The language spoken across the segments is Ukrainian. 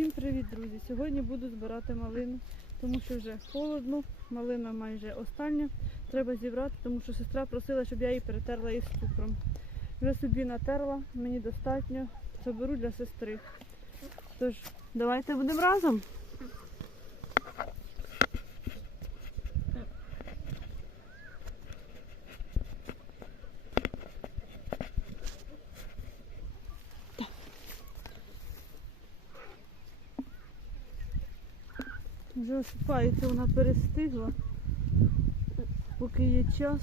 Всім привіт, друзі! Сьогодні буду збирати малину, тому що вже холодно, малина майже остання. Треба зібрати, тому що сестра просила, щоб я її перетерла із цукром. Вже собі натерла, мені достатньо. Заберу для сестри. Тож, давайте будемо разом. Вже осипається, вона перестигла. Поки є час,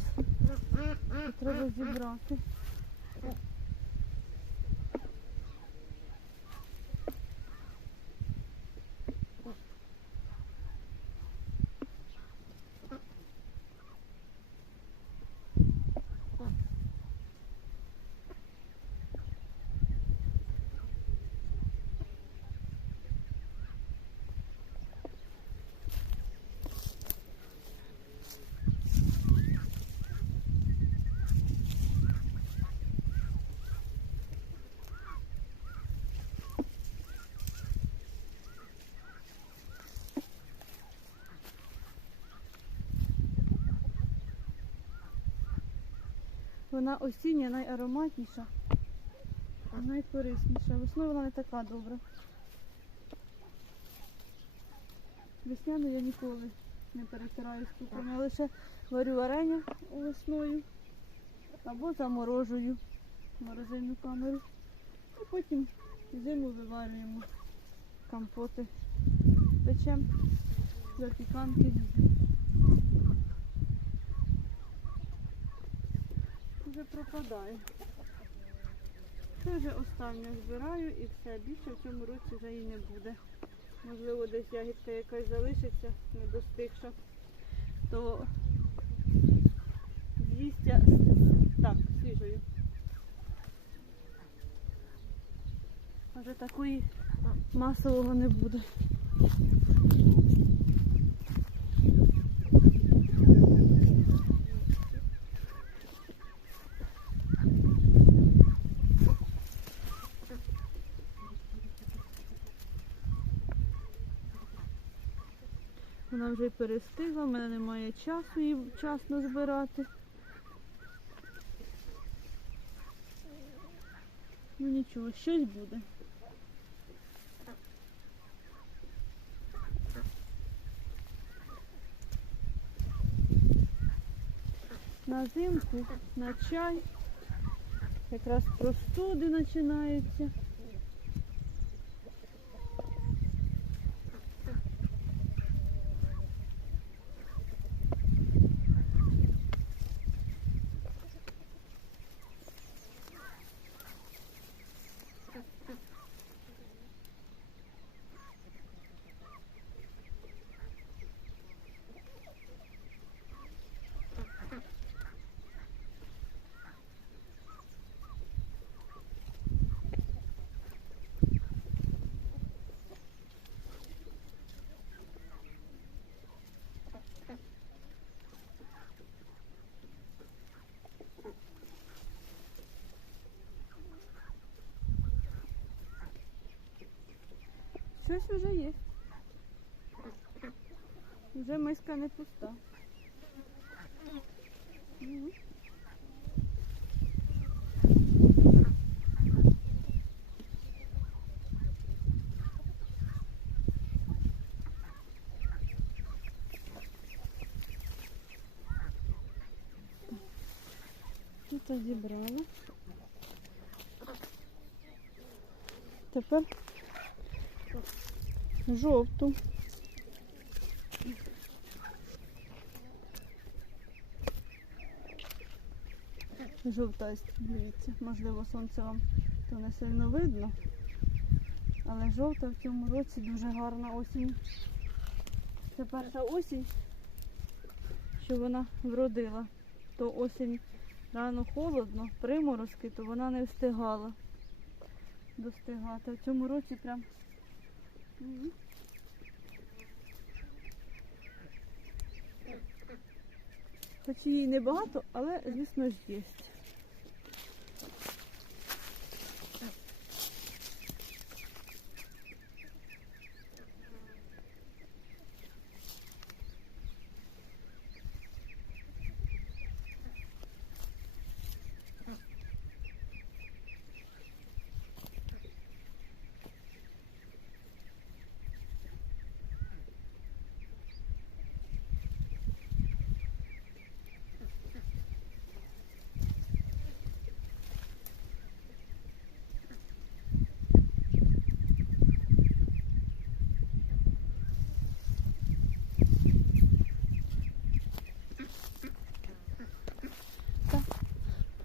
треба зібрати. Вона осіння, найароматніша, а найкорисніша. Весною вона не така добра. Весняну я ніколи не перетираю з цукром. Я лише варю варення весною або заморожую морозильну камеру. І потім зиму виварюємо компоти. Печем запіканки. Вже пропадає. Це вже останнє збираю і все. Більше в цьому році вже і не буде. Можливо, десь ягідка якась залишиться, не достигша, то з'їсться так, свіжою. Вже такої масового не буде. Вона вже перестигла, в мене немає часу її вчасно збирати. Ну нічого, щось буде. На зимку, на чай. Якраз простуди починаються. Щось вже є. Вже миска не пуста. Тут зібрала. Тепер жовту. Жовта, дивіться, можливо, сонце вам то не сильно видно. Але жовта в цьому році дуже гарна осінь. Це перша осінь, що вона вродила. То осінь рано холодно, приморозки, то вона не встигала достигати. В цьому році прям. Хоч її небагато, але звісно ж є.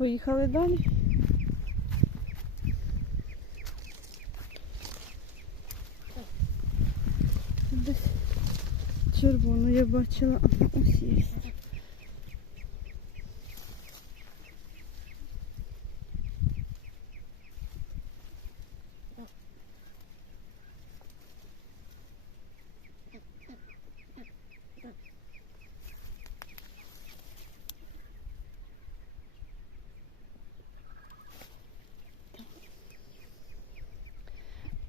Поїхали далі. Десь червону я бачила. ось є.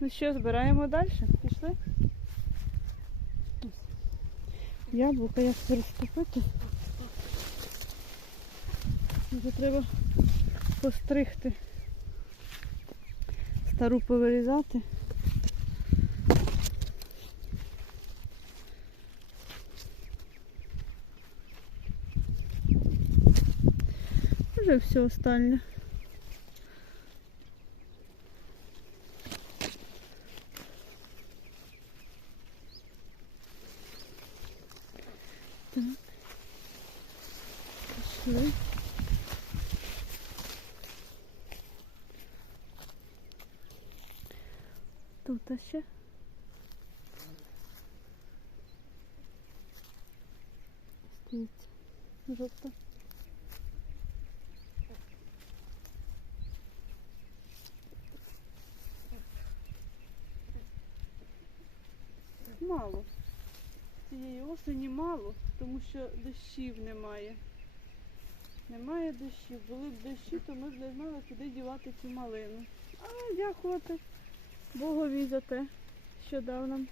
Ну що, збираємо далі? Пішли? Яблука як розтопити. Вже треба постригти. Стару повирізати. Вже все остальне. Так. Пішли. Тут ще. Стоїть жовта. Мало. Цієї осені мало, тому що дощів немає. Немає дощів. Були б дощі, то ми б не знали, куди дівати цю малину. Але дякувати Богові за те, що дав нам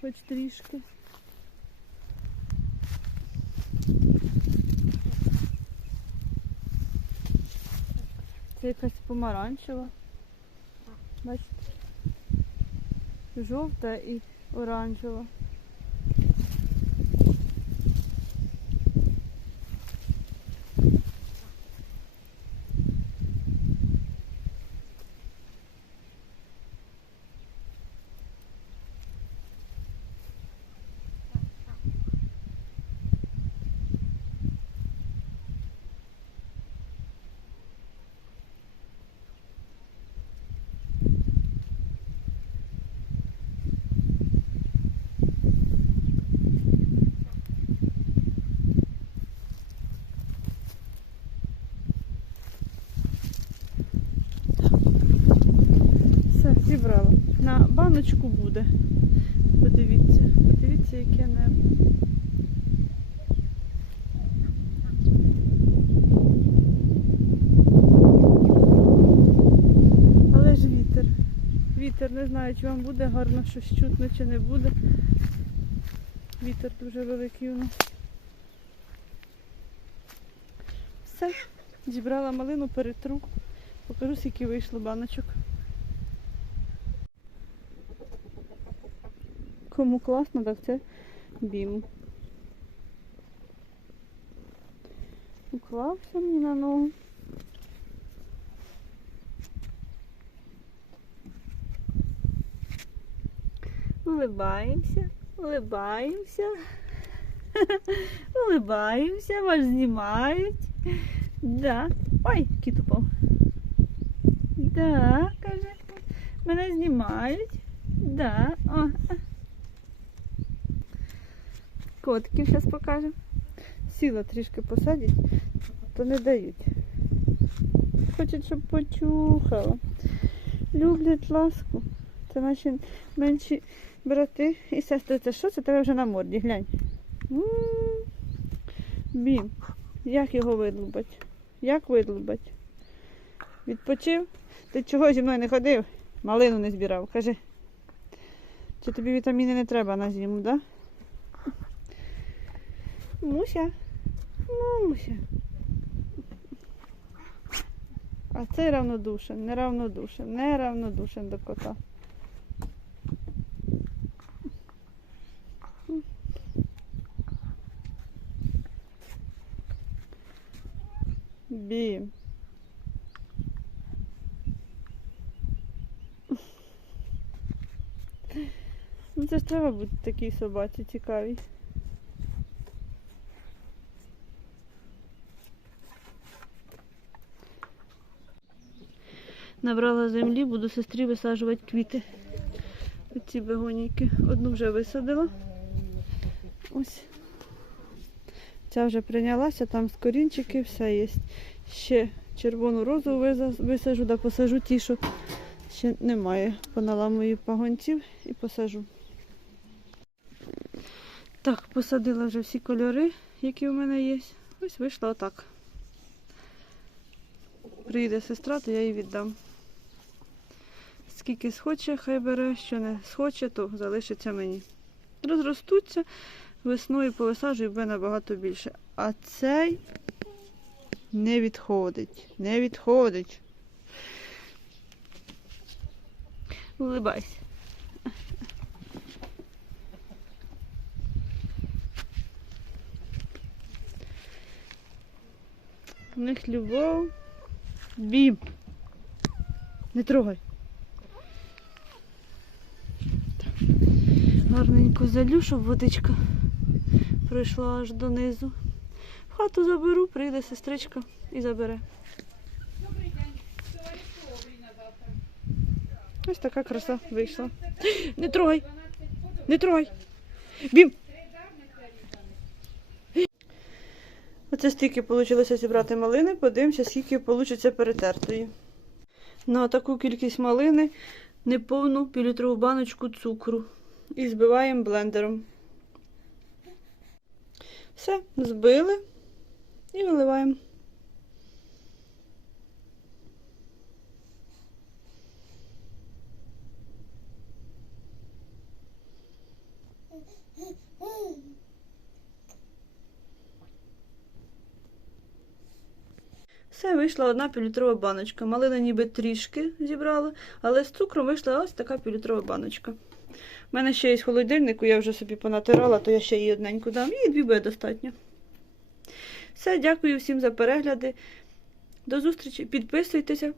хоч трішки. Це якась помаранчева. Бачите? Жовта і оранжева. Все, зібрала. На баночку буде. Подивіться, подивіться, яке небо. Але ж вітер. Вітер, не знаю, чи вам буде гарно щось чутно, чи не буде. Вітер дуже великий у нас. Все, зібрала малину, перетру. Покажу, скільки вийшло баночок. Кому класно, так це бім. Уклався мені на ногу. Улибаємося, улибаємося. Улибаємося, вас знімають. Да. Ой, кіт упав. Да, каже. Мене знімають. Да. О. Котків зараз покажемо. Сіла трішки посадять, то не дають. Хочуть, щоб почухала. Люблять ласку. Це наші менші брати і сестри. Це що? Це тебе вже на морді, глянь. Бім. Як його видлубать? Як видлубать? Відпочив? Ти чого зі мною не ходив? Малину не збирав, кажи. Чи тобі вітаміни не треба на зиму, да? Муся. Муся. А цей равнодушен, неравнодушен, неравнодушен до кота. Бім. Ну це ж треба бути такій собаці цікавій. Набрала землі, буду сестрі висаджувати квіти. Оці бегонійки. Одну вже висадила. Ось. Ця вже прийнялася, там з все є. Ще червону розу висажу, да посажу ті, що ще немає. Поналамую пагонців і посажу. Так, посадила вже всі кольори, які у мене є. Ось вийшла отак. Приїде сестра, то я їй віддам. Скільки схоче, хай бере, що не схоче, то залишиться мені. Розростуться, весною повисаджую, буде набагато більше. А цей не відходить. Не відходить. Улибайся. У них любов. Бім. Не трогай. Так. Гарненько залю, щоб водичка пройшла аж донизу. В хату заберу, прийде сестричка і забере. Ось така краса вийшла. Не трогай! Не трогай! Бім! Оце стільки вийшло зібрати малини, подивимося, скільки вийде перетертої. На таку кількість малини неповну півлітрову баночку цукру. І збиваємо блендером. Все, збили і виливаємо. Все, вийшла одна півлітрова баночка. Малина ніби трішки зібрала, але з цукром вийшла ось така півлітрова баночка. У мене ще є з холодильнику, я вже собі понатирала, то я ще її одненьку дам. І дві буде достатньо. Все, дякую всім за перегляди. До зустрічі. Підписуйтеся,